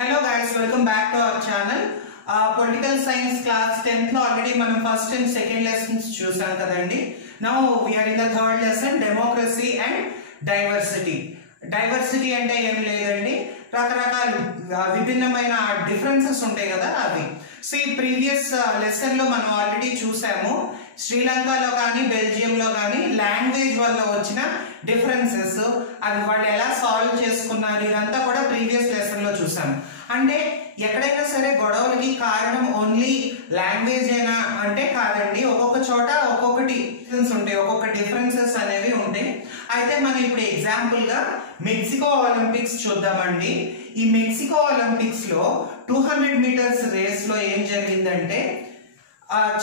Hello guys, welcome back to our channel. Political science class 10th lo already manam first and second lessons chusam kadandi. Now we are in the third lesson, democracy and diversity. Diversity ante em ledandi రకరకాల విభిన్నమైన differences ఉంటాయి కదా అవి. So ఈ previous lesson లో మనం already చూసాము శ్రీలంకలో కానీ బెల్జియంలో కానీ లాంగ్వేజ్ వల్ల వచ్చిన డిఫరెన్సెస్ అవి వాళ్ళు ఎలా సాల్వ్ చేసుకున్నారు ఇదంతా కూడా ప్రీవియస్ లెసన్ లో చూసాము. అంటే ఎక్కడైనా సరే గొడవలకి కారణం ఓన్లీ లాంగ్వేజ్ అయినా అంటే కాదండి, ఒక్కొక్క చోట ఒక్కొక్కటి ఉంటాయి, ఒక్కొక్క డిఫరెన్సెస్ అనేవి ఉంటాయి. అయితే మనం ఇప్పుడు ఎగ్జాంపుల్ గా మెక్సికో ఒలింపిక్స్ చూద్దామండి. ఈ మెక్సికో ఒలింపిక్స్ లో 200 మీటర్స్ రేస్ లో ఏం జరిగిందంటే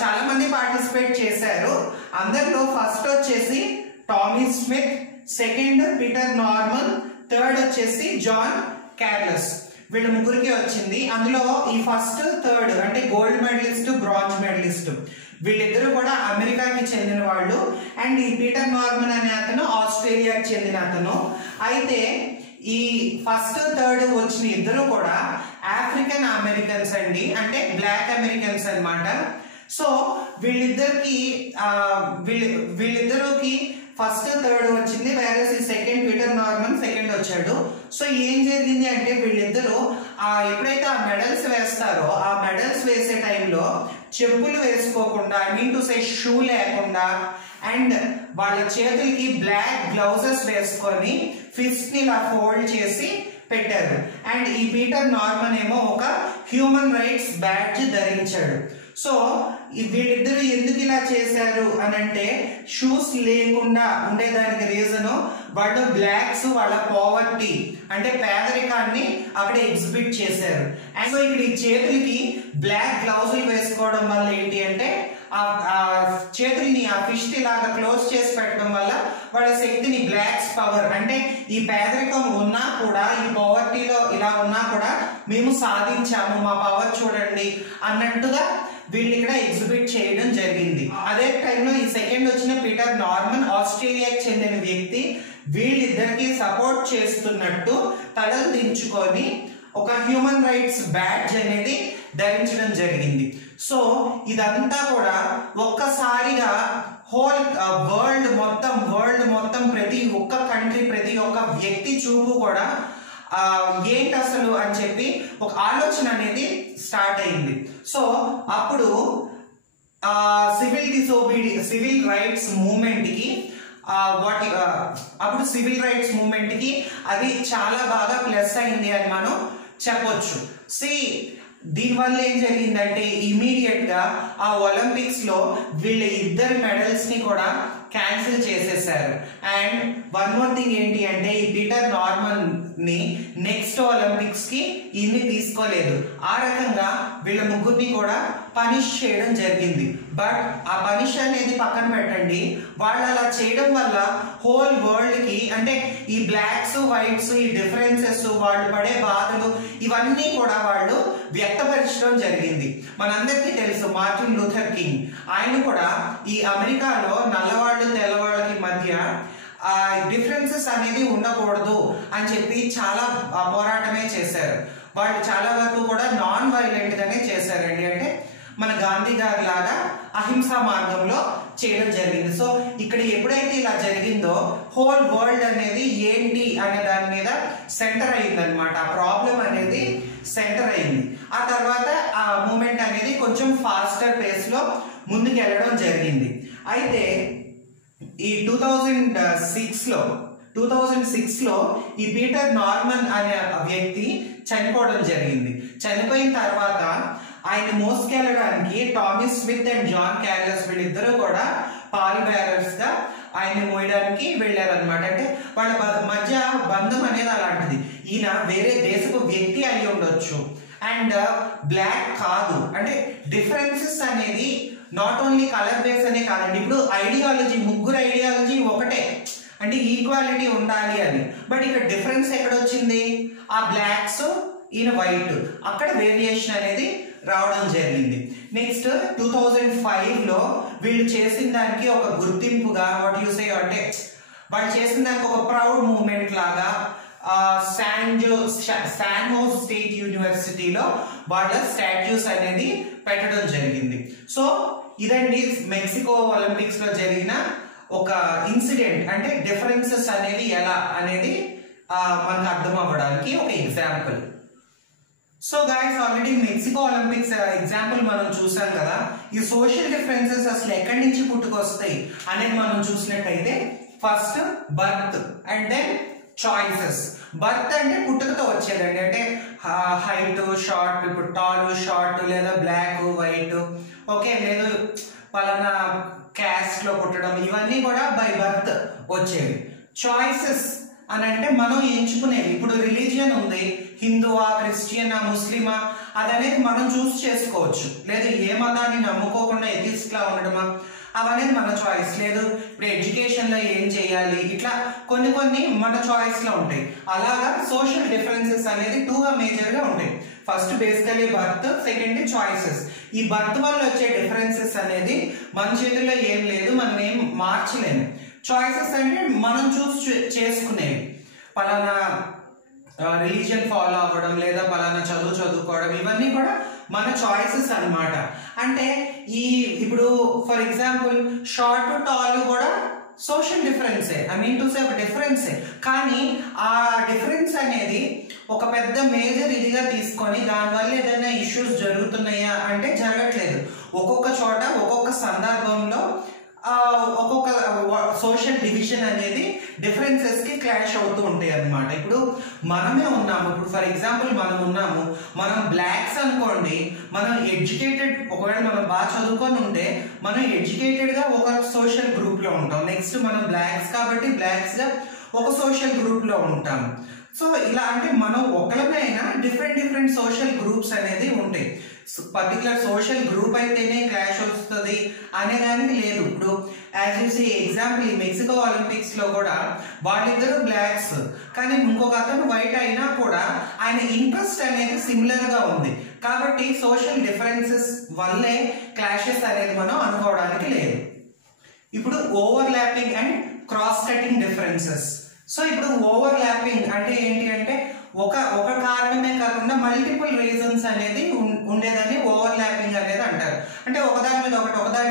చాలా మంది పార్టిసిపేట్ చేశారు. అందరిలో ఫస్ట్ వచ్చేసి Tommy Smith, second Peter Norman, third వచ్చేసి జాన్ కార్లెస్. వీళ్ళ ముగ్గురికి వచ్చింది. అందులో ఈ ఫస్ట్ థర్డ్ అంటే గోల్డ్ మెడలిస్ట్, బ్రాంజ్ మెడలిస్ట్ వీళ్ళిద్దరూ కూడా అమెరికాకి చెందిన వాళ్ళు. అండ్ ఈ పీటర్ నార్మన్ అనే అతను ఆస్ట్రేలియాకి చెందిన అతను. అయితే ఈ ఫస్ట్ థర్డ్ వచ్చిన ఇద్దరు కూడా ఆఫ్రికన్ అమెరికన్స్ అండి, అంటే బ్లాక్ అమెరికన్స్ అన్నమాట. సో వీళ్ళిద్దరికి ఫస్ట్ థర్డ్ వచ్చింది, వేరే సెకండ్ పీటర్ నార్మన్ సెకండ్ వచ్చాడు. సో ఏం జరిగింది అంటే వీళ్ళిద్దరూ ఎప్పుడైతే ఆ మెడల్స్ వేస్తారో ఆ మెడల్స్ వేసే టైంలో చెప్పులు వేసుకోకుండా, I mean to say shoe లేకుండా, అండ్ వాళ్ళ చేతులకి బ్లాక్ గ్లౌజెస్ వేసుకొని ఫిస్ట్ ని ఇలా ఫోల్డ్ చేసి పెట్టారు. అండ్ ఈ పీటర్ నార్మన్ ఏమో ఒక హ్యూమన్ రైట్స్ బ్యాడ్జ్ ధరించాడు. సో వీళ్ళిద్దరు ఎందుకు ఇలా చేశారు అని అంటే షూస్ లేకుండా ఉండేదానికి రీజన్ వాళ్ళు బ్లాక్స్ వాళ్ళ పావర్టీ అంటే పేదరికాన్ని అక్కడ ఎగ్జిబిట్ చేశారు. అండ్ సో ఇక్కడ ఈ చేతులకి బ్లాక్ గ్లౌజులు వేసుకోవడం వల్ల ఏంటి అంటే ఆ చేతుల్ని ఆ ఫిస్ట్ లాగా క్లోజ్ చేసి పెట్టడం వల్ల వాళ్ళ శక్తిని, బ్లాక్స్ పవర్ అంటే ఈ పేదరికం ఉన్నా కూడా, ఈ పవర్టీలో ఇలా ఉన్నా కూడా మేము సాధించాము, మా పవర్ చూడండి అన్నట్టుగా వీళ్ళు ఇక్కడ ఎగ్జిబిట్ చేయడం జరిగింది. అదే టైంలో ఈ సెకండ్ వచ్చిన పీటర్ నార్మన్ ఆస్ట్రేలియాకి చెందిన వ్యక్తి వీళ్ళిద్దరికి సపోర్ట్ చేస్తున్నట్టు తలలు దించుకొని ఒక హ్యూమన్ రైట్స్ బ్యాడ్జ్ అనేది ధరించడం జరిగింది. సో ఇదంతా కూడా ఒక్కసారిగా హోల్ వరల్డ్ మొత్తం ప్రతి ఒక్క కంట్రీ, ప్రతి ఒక్క వ్యక్తి చూపు కూడా ఏంటి అసలు అని చెప్పి ఒక ఆలోచన అనేది స్టార్ట్ అయింది. సో అప్పుడు సివిల్ రైట్స్ మూవ్మెంట్ కి అప్పుడు సివిల్ రైట్స్ మూవ్మెంట్ కి అది చాలా బాగా ప్లస్ అయింది అని మనం చెప్పొచ్చు. దీనివల్ల ఏం జరిగిందంటే ఇమీడియట్ గా ఆ ఒలింపిక్స్ లో వీళ్ళ ఇద్దరు మెడల్స్ ని కూడా క్యాన్సిల్ చేసేసారు. అండ్ వన్ మోర్ థింగ్ ఏంటి అంటే ఈ పీటర్ నార్మన్ ని నెక్స్ట్ ఒలింపిక్స్ కి ఇన్ని తీసుకోలేదు. ఆ రకంగా వీళ్ళ ముగ్గురిని కూడా పనిష్ చేయడం జరిగింది. బట్ ఆ పనిష్ అనేది పక్కన పెట్టండి, వాళ్ళు అలా చేయడం వల్ల హోల్ వరల్డ్ కి అంటే ఈ బ్లాక్స్, వైట్స్, ఈ డిఫరెన్సెస్, వాళ్ళు పడే బాధలు ఇవన్నీ కూడా వాళ్ళు వ్యక్తపరచడం జరిగింది. మనందరికీ తెలుసు మార్టిన్ లూథర్ కింగ్, ఆయన కూడా ఈ అమెరికాలో నల్లవాళ్ళు తెల్లవాళ్ళకి మధ్య డిఫరెన్సెస్ అనేది ఉండకూడదు అని చెప్పి చాలా పోరాటమే చేశారు. వాళ్ళు చాలా వరకు కూడా నాన్ వైలెంట్ గానే చేశారండి, అంటే మన గాంధీ గారి లాగా అహింసా మార్గంలో చేయడం జరిగింది. సో ఇక్కడ ఎప్పుడైతే ఇలా జరిగిందో హోల్ వరల్డ్ అనేది ఏంటి అనే దాని మీద సెంటర్ అయింది అనమాట. ఆ ప్రాబ్లం అనేది సెంటర్ అయింది. ఆ తర్వాత ఆ మూమెంట్ అనేది కొంచెం ఫాస్టర్ పేస్ లో ముందుకు వెళ్ళడం జరిగింది. అయితే ఈ 2006 లో ఈ పీటర్ నార్మన్ అనే వ్యక్తి చనిపోవడం జరిగింది. చనిపోయిన తర్వాత ఆయన మోసుకెళ్ళడానికి టామీ స్మిత్ అండ్ జాన్ కార్లెస్ వీళ్ళిద్దరూ కూడా పాల్ బేరర్స్ గా ఆయన మోయడానికి వెళ్ళారనమాట. అంటే వాళ్ళ మధ్య బంధం అనేది అలాంటిది. ఈయన వేరే దేశపు వ్యక్తి అయి ఉండొచ్చు అండ్ బ్లాక్ కాదు, అంటే డిఫరెన్సెస్ అనేది నాట్ ఓన్లీ కలర్ బేస్ అనే కాదండి. ఇప్పుడు ఐడియాలజీ, ముగ్గురు ఐడియాలజీ ఒకటే, అంటే ఈక్వాలిటీ ఉండాలి అని. బట్ ఇక్కడ డిఫరెన్స్ ఎక్కడ వచ్చింది? ఆ బ్లాక్స్, ఈయన వైట్, అక్కడ వేరియేషన్ అనేది రావడం జరిగింది. నెక్స్ట్ 2005 లో వీళ్ళు చేసిన దానికి ఒక గుర్తింపుగా వాట్ యు సే అంటే వాళ్ళు చేసిన దానికి ఒక ప్రౌడ్ మూమెంట్ లాగా శాన్ హోస్ స్టేట్ యూనివర్సిటీలో వాళ్ళ స్టాట్యూస్ అనేది పెట్టడం జరిగింది. సో ఇదండి మెక్సికో ఒలింపిక్స్ లో జరిగిన ఒక ఇన్సిడెంట్, అంటే డిఫరెన్సెస్ అనేది ఎలా అనేది మనకు అర్థం అవ్వడానికి ఒక example. So guys, already Mexico Olympics example మనం చూసాం కదా. ఈ సోషల్ డిఫరెన్సెస్ అసలు ఎక్కడి నుంచి పుట్టుకొస్తాయి అనేది మనం చూసినట్టయితే first birth and then choices. Birth అంటే పుట్టుకతో వచ్చేదండి, అంటే హైట్ షార్ట్, ఇప్పుడు టాల్ షార్ట్ లేదా బ్లాక్ వైట్, ఓకే, లేదు పలానా క్యాస్ట్ లో పుట్టడం, ఇవన్నీ కూడా బై బర్త్ వచ్చేవి. చాయిసెస్ అని అంటే మనం ఎంచుకునేవి. ఇప్పుడు రిలీజియన్ ఉంది, హిందువా, క్రిస్టియనా, ముస్లిమా, అదనేది మనం చూస్ చేసుకోవచ్చు. లేదు ఏ మతాన్ని నమ్ముకోకుండా ఎథిస్ట్ లా ఉండడమా, అవనేది మన చాయిస్. లేదు ఇప్పుడు ఎడ్యుకేషన్ లో ఏం చేయాలి, ఇట్లా కొన్ని కొన్ని మన చాయిస్ లో ఉంటాయి. అలాగా సోషల్ డిఫరెన్సెస్ అనేది టూగా మేజర్ గా ఉంటాయి. First basically birth, second choices. ఈ బర్త్ వల్ల వచ్చే డిఫరెన్సెస్ అనేది మన చేతుల్లో ఏం లేదు, మనం ఏం మార్చలేము. చాయిసెస్ అంటే మనం చూస్ చేసుకునేవి, పలానా రిలీజియన్ ఫాలో అవ్వడం లేదా పలానా చదువుకోవడం, ఇవన్నీ కూడా మన చాయిసెస్ అన్నమాట. అంటే ఇప్పుడు ఫర్ ఎగ్జాంపుల్ షార్ట్ టాల్ కూడా సోషల్ డిఫరెన్సే, ఐ మీన్ టు సే ఒక డిఫరెన్సే. కానీ ఆ డిఫరెన్స్ అనేది ఒక పెద్ద మేజర్ ఇదిగా తీసుకొని దానివల్ల ఏదైనా ఇష్యూస్ జరుగుతున్నాయా అంటే జరగట్లేదు. ఒక్కొక్క చోట ఒక్కొక్క సందర్భంలో ఒక్కొక్క సోషల్ డివిజన్ అనేది డిఫరెన్సెస్ కి క్లాష్ అవుతూ ఉంటాయి అన్నమాట. ఇప్పుడు మనమే ఉన్నాము, ఇప్పుడు ఫర్ ఎగ్జాంపుల్ మనం ఉన్నాము, మనం బ్లాక్స్ అనుకోండి, మనం ఎడ్యుకేటెడ్, ఒకవేళ మనం బాగా చదువుకొని ఉంటే మనం ఎడ్యుకేటెడ్ గా ఒక సోషల్ గ్రూప్ లో ఉంటాం. నెక్స్ట్ మనం బ్లాక్స్ కాబట్టి బ్లాక్స్ గా ఒక సోషల్ గ్రూప్ లో ఉంటాం. సో ఇలా అంటే మనం ఒకరినైనా డిఫరెంట్ సోషల్ గ్రూప్స్ అనేది ఉంటాయి. పర్టికులర్ సోషల్ గ్రూప్ అయితేనే క్లాష్ వస్తుంది అనేదానికి లేదు. ఇప్పుడు యాజ్ యూ సీ ఎగ్జాంపుల్, ఈ మెక్సికో ఒలింపిక్స్ లో కూడా వాళ్ళిద్దరు బ్లాక్స్, కానీ ఇంకొక అతను వైట్ అయినా కూడా ఆయన ఇంట్రెస్ట్ అనేది సిమిలర్ గా ఉంది. కాబట్టి సోషల్ డిఫరెన్సెస్ వల్లే క్లాషెస్ అనేది మనం అనుకోవడానికి లేదు. ఇప్పుడు over lapping and cross cutting differences. So ఇప్పుడు ఓవర్ ల్యాపింగ్ అంటే ఏంటి అంటే ఒక కారణమే కాకుండా మల్టిపుల్ రీజన్స్ అనేది ఉండేదని ఓవర్ ల్యాపింగ్ అనేది అంటారు. అంటే ఒకదాని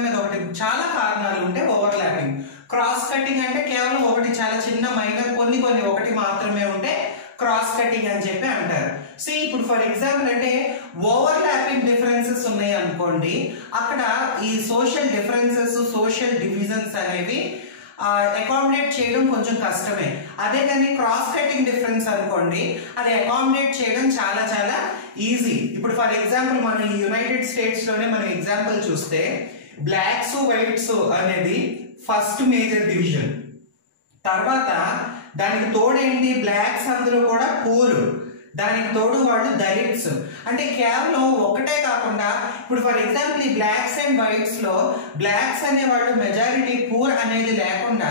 మీద ఒకటి చాలా కారణాలు ఉంటే ఓవర్ ల్యాపింగ్. క్రాస్ కటింగ్ అంటే కేవలం ఒకటి, చాలా చిన్న మైనర్ కొన్ని ఒకటి మాత్రమే ఉంటే క్రాస్ కటింగ్ అని చెప్పి అంటారు. సో ఇప్పుడు ఫర్ ఎగ్జాంపుల్ అంటే ఓవర్ ల్యాపింగ్ డిఫరెన్సెస్ ఉన్నాయి అనుకోండి, అక్కడ ఈ సోషల్ డిఫరెన్సెస్, సోషల్ డివిజన్స్ అనేవి అకామిడేట్ చేయడం కొంచెం కష్టమే. అదే కానీ క్రాస్ కటింగ్ డిఫరెన్స్ అనుకోండి, అది అకామిడేట్ చేయడం చాలా చాలా ఈజీ. ఇప్పుడు ఫర్ ఎగ్జాంపుల్ మనం ఈ యునైటెడ్ స్టేట్స్ లోనే మనం ఎగ్జాంపుల్ చూస్తే బ్లాక్స్ వైట్స్ అనేది ఫస్ట్ మేజర్ డివిజన్. తర్వాత దానికి తోడేంటి, బ్లాక్స్ అందరూ కూడా పూర్, దానికి తోడు వాళ్ళు దళిట్స్. అంటే కేవలం ఒకటే కాకుండా ఇప్పుడు ఫర్ ఎగ్జాంపుల్ ఈ బ్లాక్స్ అండ్ వైట్స్ లో బ్లాక్స్ అనే వాళ్ళు మెజారిటీ పూర్ అనేది లేకుండా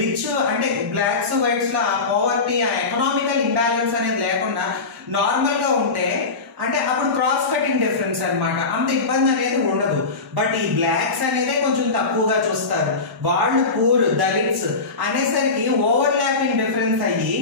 రిచ్, అంటే బ్లాక్స్ వైట్స్ లో ఆ పవర్టీ, ఆ ఎకనామికల్ ఇంబ్యాలెన్స్ అనేది లేకుండా నార్మల్ గా ఉంటే అంటే అప్పుడు క్రాస్ కటింగ్ డిఫరెన్స్ అన్నమాట, అంత ఇబ్బంది అనేది ఉండదు. బట్ ఈ బ్లాక్స్ అనేదే కొంచెం తక్కువగా చూస్తారు, వాళ్ళు పూర్ దళిట్స్ అనేసరికి ఓవర్ ల్యాపింగ్ డిఫరెన్స్ అయ్యి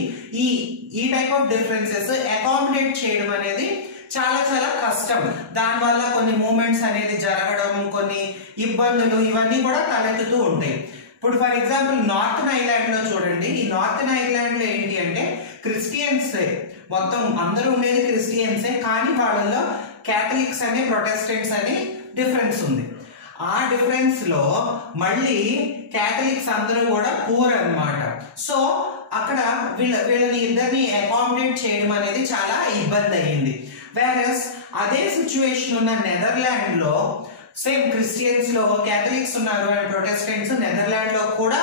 ఈ టైప్ ఆఫ్ డిఫరెన్సెస్ అకామిడేట్ చేయడం అనేది చాలా చాలా కష్టం. దానివల్ల కొన్ని మూమెంట్స్ అనేది జరగడం, కొన్ని ఇబ్బందులు, ఇవన్నీ కూడా తలెత్తుతూ ఉంటాయి. ఇప్పుడు ఫర్ ఎగ్జాంపుల్ నార్థన్ ఐలాండ్ లో చూడండి, ఈ నార్థన్ ఐలాండ్ లో ఏంటి అంటే క్రిస్టియన్స్ మొత్తం అందరూ ఉండేది క్రిస్టియన్సే, కానీ వాళ్ళలో క్యాథలిక్స్ అని ప్రొటెస్టెంట్స్ అని డిఫరెన్స్ ఉంది. ఆ డిఫరెన్స్ లో మళ్ళీ క్యాథలిక్స్ అందరూ కూడా పూర్ అన్నమాట. సో అక్కడ వీళ్ళని ఇద్దరిని అకామిడేట్ చేయడం అనేది చాలా ఇబ్బంది అయ్యింది. వేరస్ అదే సిచ్యువేషన్ ఉన్న నెదర్లాండ్ లో సేమ్ క్రిస్టియన్స్ లో క్యాథలిక్స్ ఉన్నారు అండ్ ప్రొటెస్టెంట్స్ నెదర్లాండ్ లో కూడా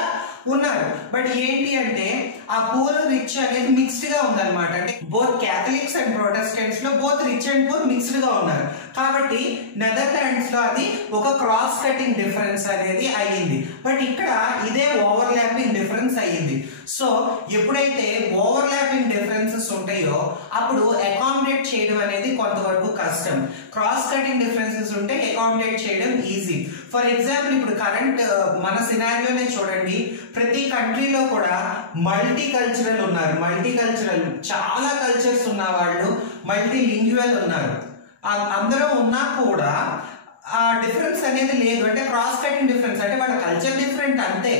ఉన్నారు. బట్ ఏంటి అంటే ఆ పూర్ రిచ్ అనేది మిక్స్డ్ గా ఉందన్నమాట. అంటే బోత్ క్యాథలిక్స్ అండ్ ప్రొటెస్టెంట్స్ లో both rich and poor mixed గా ఉన్నారు. కాబట్టి నెదర్లాండ్స్ లో అది ఒక క్రాస్ కటింగ్ డిఫరెన్స్ అనేది అయ్యింది. బట్ ఇక్కడ ఇదే ఓవర్ ల్యాపింగ్ డిఫరెన్స్ అయ్యింది. సో ఎప్పుడైతే ఓవర్ ల్యాపింగ్ డిఫరెన్సెస్ ఉంటాయో అప్పుడు అకామిడేట్ చేయడం అనేది కొంతవరకు కష్టం. క్రాస్ కటింగ్ డిఫరెన్సెస్ ఉంటే అకామిడేట్ చేయడం ఈజీ. ఫర్ ఎగ్జాంపుల్ ఇప్పుడు కరెంట్ మన సినారియోనే చూడండి, ప్రతి కంట్రీలో కూడా మల్టీ కల్చరల్ ఉన్నారు, చాలా కల్చర్స్ ఉన్న వాళ్ళు, మల్టీ లింగ్యువల్ ఉన్నారు. అందరూ ఉన్నా కూడా ఆ డిఫరెన్స్ అనేది లేదు. అంటే క్రాస్ కటింగ్ డిఫరెన్స్, అంటే వాళ్ళ కల్చర్ డిఫరెంట్ అంతే,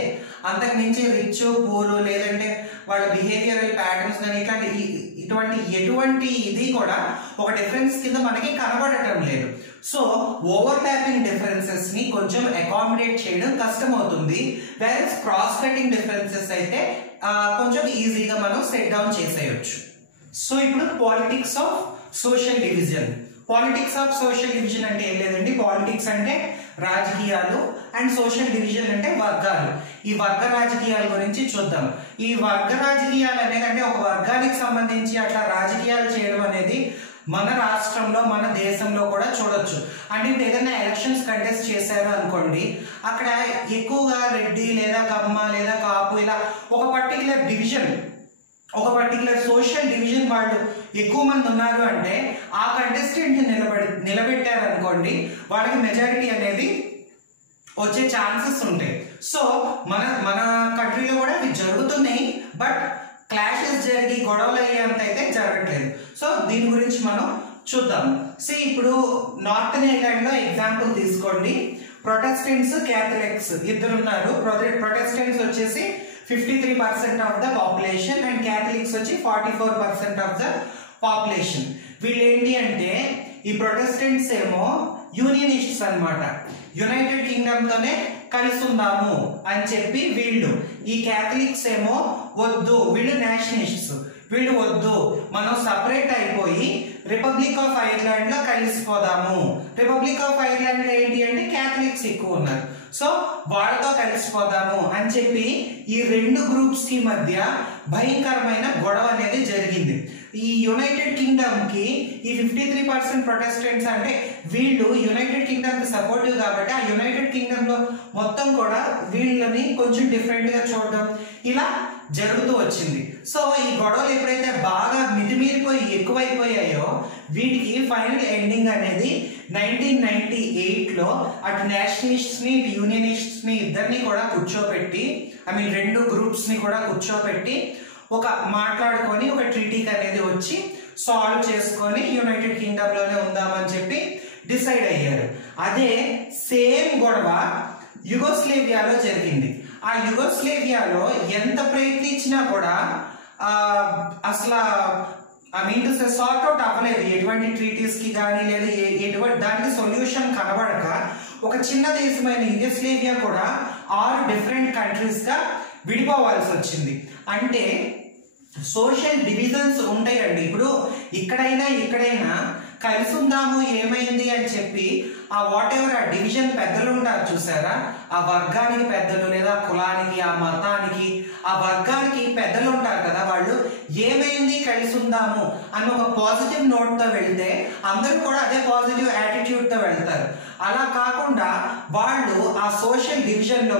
అంతకు మించి రిచ్ పూర్ లేదంటే వాళ్ళ బిహేవియరల్ ప్యాటర్న్స్ కానీ ఎటువంటి ఇది కూడా ఒక డిఫరెన్స్ కింద మనకి కనబడటం లేదు. సో ఓవర్ ల్యాపింగ్ డిఫరెన్సెస్ ని కొంచెం అకామిడేట్ చేయడం కష్టం అవుతుంది. వేరే క్రాస్ కటింగ్ డిఫరెన్సెస్ అయితే కొంచెం ఈజీగా మనం సెట్ డౌన్ చేసేయచ్చు. సో ఇప్పుడు politics of social division. Politics of social division అంటే ఏం లేదండి, పాలిటిక్స్ అంటే రాజకీయాలు అండ్ సోషల్ డివిజన్ అంటే వర్గాలు. ఈ వర్గ రాజకీయాల గురించి చూద్దాం. ఈ వర్గ రాజకీయాలు అనేది అంటే ఒక వర్గానికి సంబంధించి అట్లా రాజకీయాలు చేయడం అనేది మన రాష్ట్రంలో మన దేశంలో కూడా చూడొచ్చు. అంటే ఇప్పుడు ఏదైనా ఎలక్షన్స్ కంటెస్ట్ చేశారు అనుకోండి, అక్కడ ఎక్కువగా రెడ్డి లేదా కమ్మ లేదా కాపు ఇలా ఒక పర్టికులర్ డివిజన్, ఒక పర్టికులర్ సోషల్ డివిజన్ వాళ్ళు ఎక్కువ మంది ఉన్నారు అంటే ఆ కంటెస్టెంట్ నిలబెట్టారు అనుకోండి, వాళ్ళకి మెజారిటీ అనేది వచ్చే ఛాన్సెస్ ఉంటాయి. సో మన కంట్రీలో కూడా ఇవి జరుగుతున్నాయి, బట్ క్లాషెస్ జరిగి గొడవలు అయ్యేంత అయితే జరగట్లేదు. సో దీని గురించి మనం చూద్దాం. సో ఇప్పుడు నార్థన్ ఐర్లాండ్ లో ఎగ్జాంపుల్ తీసుకోండి. ప్రొటెస్టెంట్స్ క్యాథలిక్స్ ఇద్దరు ఉన్నారు. ప్రొటెస్టెంట్స్ వచ్చేసి 53% of the population and Catholics వచ్చి 44% ఆఫ్ ద పాపులేషన్. వీళ్ళు ఏంటి అంటే ఈ ప్రొటెస్టెంట్స్ ఏమో యూనియనిస్ట్స్ అన్నమాట, యునైటెడ్ కింగ్డమ్ తోనే కలిసి ఉందాము అని చెప్పి వీళ్ళు. ఈ క్యాథలిక్స్ ఏమో వద్దు, వీళ్ళు నేషనలిస్ట్స్, వీళ్ళు వద్దు మనం సపరేట్ అయిపోయి రిపబ్లిక్ ఆఫ్ ఐర్లాండ్ లో కలిసిపోదాము. రిపబ్లిక్ ఆఫ్ ఐర్లాండ్ లో ఏంటి అంటే క్యాథలిక్స్ ఎక్కువ ఉన్నారు, సో వాళ్ళతో కలిసిపోదాము అని చెప్పి ఈ రెండు గ్రూప్స్ కి మధ్య భయంకరమైన గొడవ అనేది జరిగింది. ఈ యునైటెడ్ కింగ్డమ్ కి ఈ 53% ప్రొటెస్టెంట్స్ అంటే వీళ్ళు యునైటెడ్ కింగ్డమ్ కి సపోర్టివ్ కాబట్టి ఆ యునైటెడ్ కింగ్డమ్ లో మొత్తం కూడా వీళ్ళని కొంచెం డిఫరెంట్ గా చూడడం ఇలా జరుగుతూ వచ్చింది. సో ఈ గొడవలు ఎప్పుడైతే బాగా మితిమీరిపోయి ఎక్కువైపోయాయో వీటికి ఫైనల్ ఎండింగ్ అనేది 1998 లో అటు నేషనలిస్ట్స్ ని ఇటు యూనియనిస్ట్స్ ని ఇద్దరిని కూడా కూర్చోబెట్టి, రెండు గ్రూప్స్ ని కూడా కూర్చోబెట్టి ఒక మాట్లాడుకొని ఒక ట్రీటీకి అనేది వచ్చి సాల్వ్ చేసుకొని యునైటెడ్ కింగ్డమ్ లోనే ఉందామని చెప్పి డిసైడ్ అయ్యారు. అదే సేమ్ గొడవ యుగోస్లేవియాలో జరిగింది. ఆ యుగోస్లేవియాలో ఎంత ప్రయత్నించినా కూడా అసలు సార్ట్ అవుట్ అవ్వలేదు. ఎటువంటి ట్రీటీస్ కి కానీ లేదా ఎటువంటి దానికి సొల్యూషన్ కనబడక ఒక చిన్న దేశమైన యుగోస్లేవియా కూడా 6 డిఫరెంట్ కంట్రీస్ గా విడిపోవాల్సి వచ్చింది. అంటే సోషల్ డివిజన్స్ ఉంటాయండి. ఇప్పుడు ఇక్కడైనా కలిసి ఉందాము ఏమైంది అని చెప్పి ఆ వాట్ ఎవర్ ఆ డివిజన్ పెద్దలు ఉంటారు చూసారా, ఆ వర్గానికి పెద్దలు లేదా కులానికి ఆ మతానికి ఆ వర్గానికి పెద్దలు ఉంటారు కదా, వాళ్ళు ఏమైంది కలిసి ఉందాము అన్న ఒక పాజిటివ్ నోట్ తో వెళ్తే అందరూ కూడా అదే పాజిటివ్ యాటిట్యూడ్ తో వెళ్తారు. అలా కాకుండా వాళ్ళు ఆ సోషల్ డివిజన్ లో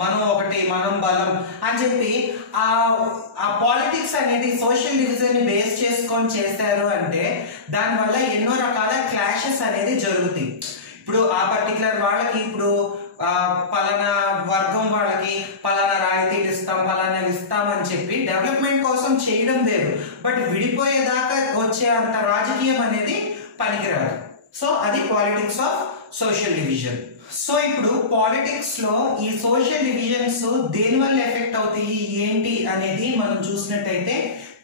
మనం ఒకటి మనం బలం అని చెప్పి ఆ పాలిటిక్స్ అనేది సోషల్ డివిజన్ ని బేస్ చేసుకొని చేశారు అంటే దానివల్ల ఎన్నో రకాల క్లాషెస్ అనేది జరుగుతాయి. ఇప్పుడు ఆ పర్టికులర్ వాళ్ళకి ఇప్పుడు పలానా వర్గం వాళ్ళకి పలానా రాయితీలు ఇస్తాం పలానా ఇస్తాం అని చెప్పి డెవలప్మెంట్ కోసం చేయడం వేరు, బట్ విడిపోయేదాకా వచ్చే అంత రాజకీయం అనేది పనికిరాదు. సో అది politics of social division. So ఇప్పుడు పాలిటిక్స్ లో ఈ సోషల్ డివిజన్స్ దేని వల్ల ఎఫెక్ట్ అవుతాయి ఏంటి అనేది మనం చూసినట్టయితే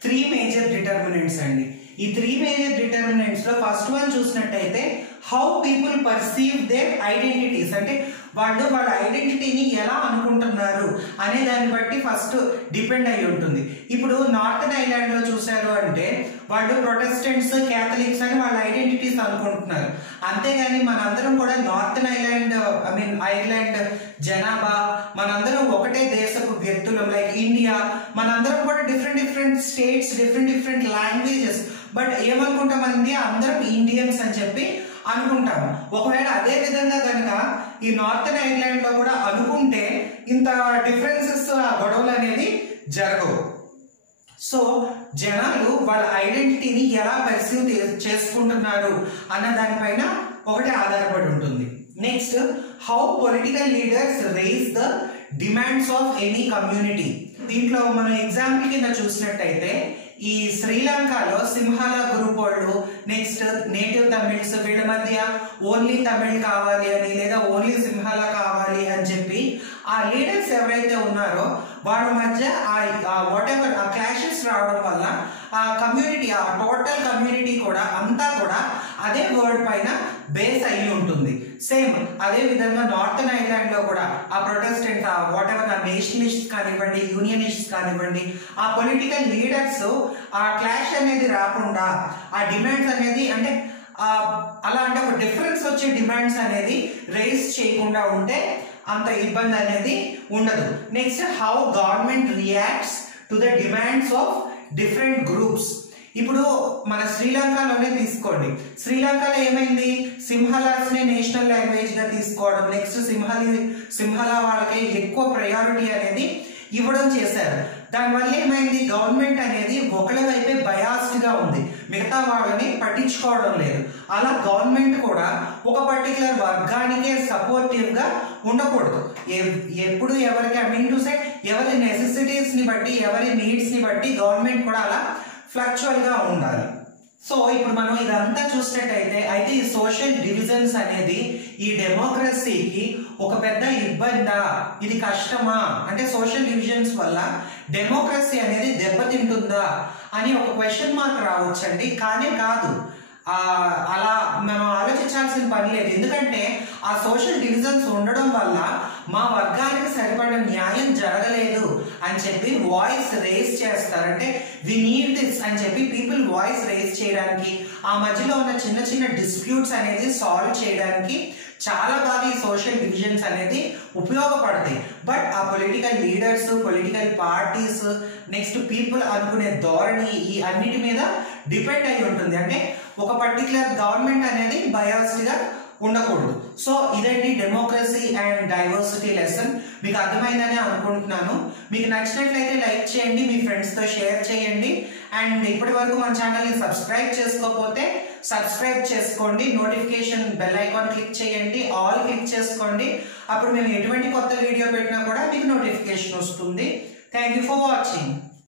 3 మేజర్ డిటర్మినెంట్స్ అండి. ఈ 3 మేజర్ డిటర్మినెంట్స్ లో ఫస్ట్ వన్ చూసినట్టయితే how people perceive their identities, అంటే వాళ్ళు వాళ్ళ ఐడెంటిటీని ఎలా అనుకుంటున్నారు అనే దాన్ని బట్టి ఫస్ట్ డిపెండ్ అయి ఉంటుంది. ఇప్పుడు నార్థన్ ఐర్లాండ్ లో చూసారు అంటే వాళ్ళు ప్రొటెస్టెంట్స్ క్యాథలిక్స్ అని వాళ్ళ ఐడెంటిటీస్ అనుకుంటున్నారు. అంతేగాని మనందరం కూడా నార్థన్ ఐర్లాండ్ జనాభా మనందరం ఒకటే దేశపు వ్యక్తులు, లైక్ ఇండియా మనందరం కూడా different states different languages, but ఏమనుకుంటామండి అందరం ఇండియన్స్ అని చెప్పి అనుకుంటాము. ఒకవేళ అదే విధంగా కనుక ఈ నార్థన్ ఐర్లాండ్ లో కూడా అనుకుంటే ఇంత డిఫరెన్సెస్ ఆ గొడవలు అనేది జరగవు. సో జనాలు వాళ్ళ ఐడెంటిటీని ఎలా పర్సీవ్ చేసుకుంటున్నారు అన్న దానిపైన ఒకటి ఆధారపడి ఉంటుంది. Next how political leaders raise the demands of any community, దీంట్లో మనం ఎగ్జాంపుల్ కింద చూసినట్టయితే ఈ శ్రీలంకలో సింహాల గ్రూప్ వాళ్ళు నెక్స్ట్ నేటివ్ తమిళ్స్ వీళ్ళ మధ్య ఓన్లీ తమిళ్ కావాలి అని లేదా ఓన్లీ సింహాల కావాలి అని చెప్పి ఆ లీడర్స్ ఎవరైతే ఉన్నారో వాళ్ళ మధ్య వాట్ ఎవర్ ఆ క్లాషెస్ రావడం వల్ల ఆ కమ్యూనిటీ ఆ టోటల్ కమ్యూనిటీ కూడా అంతా కూడా అదే వర్డ్ పైన బేస్ అయ్యి ఉంటుంది. సేమ్ అదే విధంగా నార్థన్ ఐలాండ్ లో కూడా ఆ ప్రొటెస్టెంట్ వాట్ ఎవర్ ఆ నేషనలిస్ట్ కానివ్వండి యూనియనిస్ట్ కానివ్వండి ఆ పొలిటికల్ లీడర్స్ ఆ క్లాష్ అనేది రాకుండా ఆ డిమాండ్స్ అనేది అంటే అలా అంటే ఒక డిఫరెన్స్ వచ్చే డిమాండ్స్ అనేది రైజ్ చేయకుండా ఉంటే అంత ఇబ్బంది అనేది ఉండదు. Next how government reacts to the demands of different groups. ఇప్పుడు మన శ్రీలంకలోనే తీసుకోండి. శ్రీలంకలో ఏమైంది, సింహలాస్ నే నేషనల్ లాంగ్వేజ్ గా తీసుకోవడం, నెక్స్ట్ సింహల వాళ్ళకి ఎక్కువ ప్రయారిటీ అనేది ఇవ్వడం చేశారు. దానివల్ల ఏమైంది, గవర్నమెంట్ అనేది ఒకళ్ళ వైపే బయాస్డ్ గా ఉంది, మిగతా వాళ్ళని పట్టించుకోవడం లేదు. అలా గవర్నమెంట్ కూడా ఒక పర్టికులర్ వర్గానికే సపోర్టివ్ గా ఉండకూడదు. ఎప్పుడు ఎవరికి ఐ మీన్ టు సే ఎవరి నెసెసిటీస్ ని బట్టి ఎవరి నీడ్స్ ని బట్టి గవర్నమెంట్ కూడా అలా ఫ్లక్చువల్ గా ఉండాలి. సో ఇప్పుడు మనం ఇదంతా చూసినట్టయితే అయితే ఈ సోషల్ డివిజన్స్ అనేది ఈ డెమోక్రసీకి ఒక పెద్ద ఇబ్బందా, ఇది కష్టమా అంటే సోషల్ డివిజన్స్ వల్ల డెమోక్రసీ అనేది దెబ్బతింటుందా అని ఒక క్వశ్చన్ మార్క్ రావచ్చండి. కానీ కాదు, అలా మనం ఆలోచించాల్సిన పని లేదు. ఎందుకంటే ఆ సోషల్ డివిజన్స్ ఉండడం వల్ల మా వర్గానికి సరిపడిన న్యాయం జరగలేదు అని చెప్పి వాయిస్ రేస్ చేస్తారు. అంటే వి నీడ్ దిస్ అని చెప్పి పీపుల్ వాయిస్ రేస్ చేయడానికి, ఆ మధ్యలో ఉన్న చిన్న చిన్న డిస్ప్యూట్స్ అనేది సాల్వ్ చేయడానికి చాలా బాగా ఈ సోషల్ డివిజన్స్ అనేది ఉపయోగపడతాయి. బట్ ఆ political leaders, political parties, next people అనుకునే ధోరణి ఈ అన్నిటి మీద డిపెండ్ అయి ఉంటుంది. అంటే ఒక పర్టికులర్ గవర్నమెంట్ అనేది బయాస్డ్ గా ఉండకూడదు. సో ఇదండి డెమోక్రసీ అండ్ డైవర్సిటీ లెసన్. మీకు అర్థమైందని అనుకుంటున్నాను. మీకు నచ్చినట్లయితే లైక్ చేయండి, మీ ఫ్రెండ్స్ తో షేర్ చేయండి. అండ్ ఇప్పటి వరకు మన ఛానల్ ని సబ్స్క్రైబ్ చేసుకోకపోతే సబ్స్క్రైబ్ చేసుకోండి, నోటిఫికేషన్ బెల్ ఐకాన్ క్లిక్ చేయండి, ఆల్ క్లిక్ చేసుకోండి. అప్పుడు మేము ఎటువంటి కొత్త వీడియో పెట్టినా కూడా మీకు నోటిఫికేషన్ వస్తుంది. Thank you for watching.